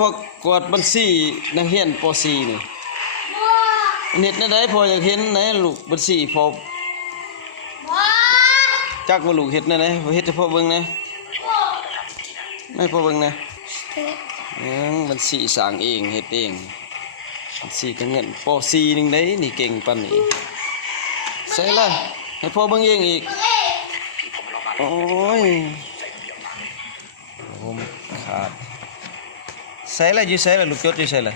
พอกวดบัญชีนักเรียนป .4 นี่เน็ตได้พออยากเห็นไหนลูกบัญชีพอจักว่าลูกเฮ็ดไหนเฮ็ดให้พ่อเบิ่งนะให้พ่อเบิ่งนะบัญชีสร้างเองเฮ็ดเองบัญชีการเงินป .4 นึงได้นี่เก่งปานนี้ใส่ละให้พ่อเบิ่งเองอีกโอ้ยผมขาดใส่ละอยู่ใส่ละลูกจดอยู่ใส่ละ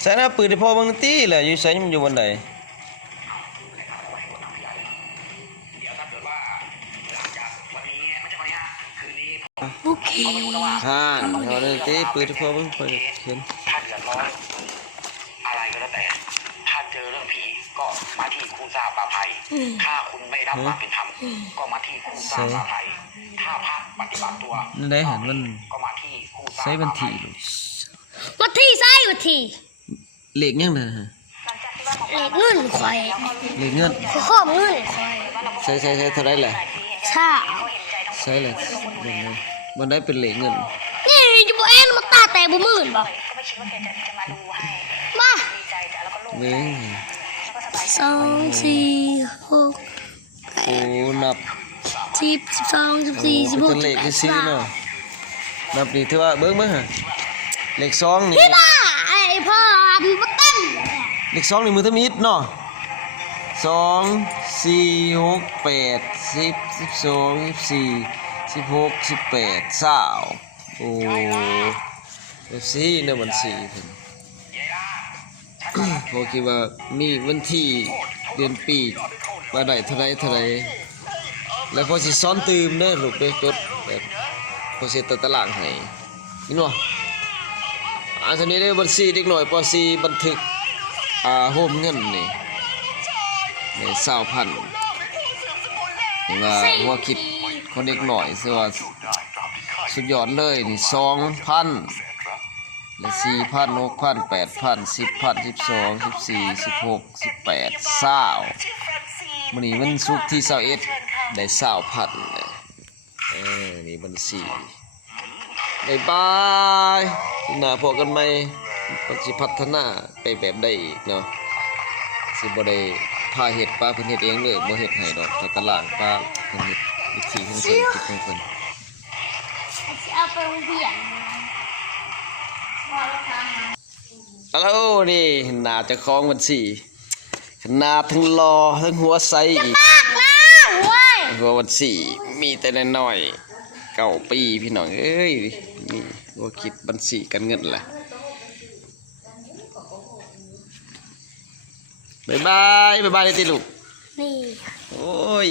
ใส่หน้าปืนให้พ่อเบิ่งตีล่ะอยู่ใส่มันอยู่บนไหนโอเคเอาเลยตีปืนให้พ่อเบิ่งเพิ่นเขียนถ้าเดือดร้อนอะไรก็แล้วแต่ถ้าเจอเรื่องผีก็มาที่คู่ซ่าปลาภัยถ้าคุณไม่รับความเป็นธรรมก็มาที่คู่ซ่าปลาภัยถ้าพระปฏิบัติตัวนั่นได้หันมันก็มาที่คู่ซ่าใส่บัญชีลูก วันที่ใส่วันที่ เลขยังน่ะฮะ เลขเงินข่อย เลขเงิน ข้อมเงินข่อย ใส่เท่าไรแหละ ใช่ ใส่เลยมันได้เป็นเลขเงินนี่จะบอกเอ็นมาตาแต่บ่มื่นบ่มานี่2 4 6 โอ้นับ10 12 14 16 เป็นเลขที่ซื้อเนาะนับนี่ถือว่าเบิ่งมั้ยฮะเลข2นี่ พี่บ้าไอ้พ่อพี่บ่เต้นเลข2นี่มือทมิดเนาะ2 4 6 8 10 12 14 16 18 20โอ้สี่เนาะมัน4เพิ่นพอคิดว่ามีวันที่เดือนปีว่าได้เท่าไรแล้วพอสิซ้อนตื่มเด้อลูกเด้อจดแบบพอสิตัดตารางให้นี่เนาะอันนี้ได้บัญชีเด็กหน่อยป .4 บันทึกโฮมเงินนี่20,000ว่าหัวคิดคนเด็กหน่อยสิว่าสุดยอดเลยนี่ 2,000และ4,000 6,000 8,000 10,000 12 14 16 18 20มื้อนี้มันศุกร์ที่21ได้20,000เลยนี่บัญชีบ๊ายบายหน้าพอกันใหม่มันสิพัฒนาไปแบบใดอีกเนาะสิบ่ได้พาเฮ็ดปลาเพิ่นเฮ็ดเองเลยบ่เฮ็ดให้ดอกแต่ตลาดปลาเพิ่นเฮ็ดวิธีของเพิ่นคิดของเพิ่นเอาไปโรงเรียนฮัลโหลนี่หน้าเจ้าของบัญชีหน้าทั้งรอทั้งหัวใสอีกหัวบัญชีมีแต่น้อยๆ9 ปีพี่น้องเอ้ยนี่บ่คิดบัญชีการเงินล่ะบ๊ายบายเลยติลูกนี่โอ้ย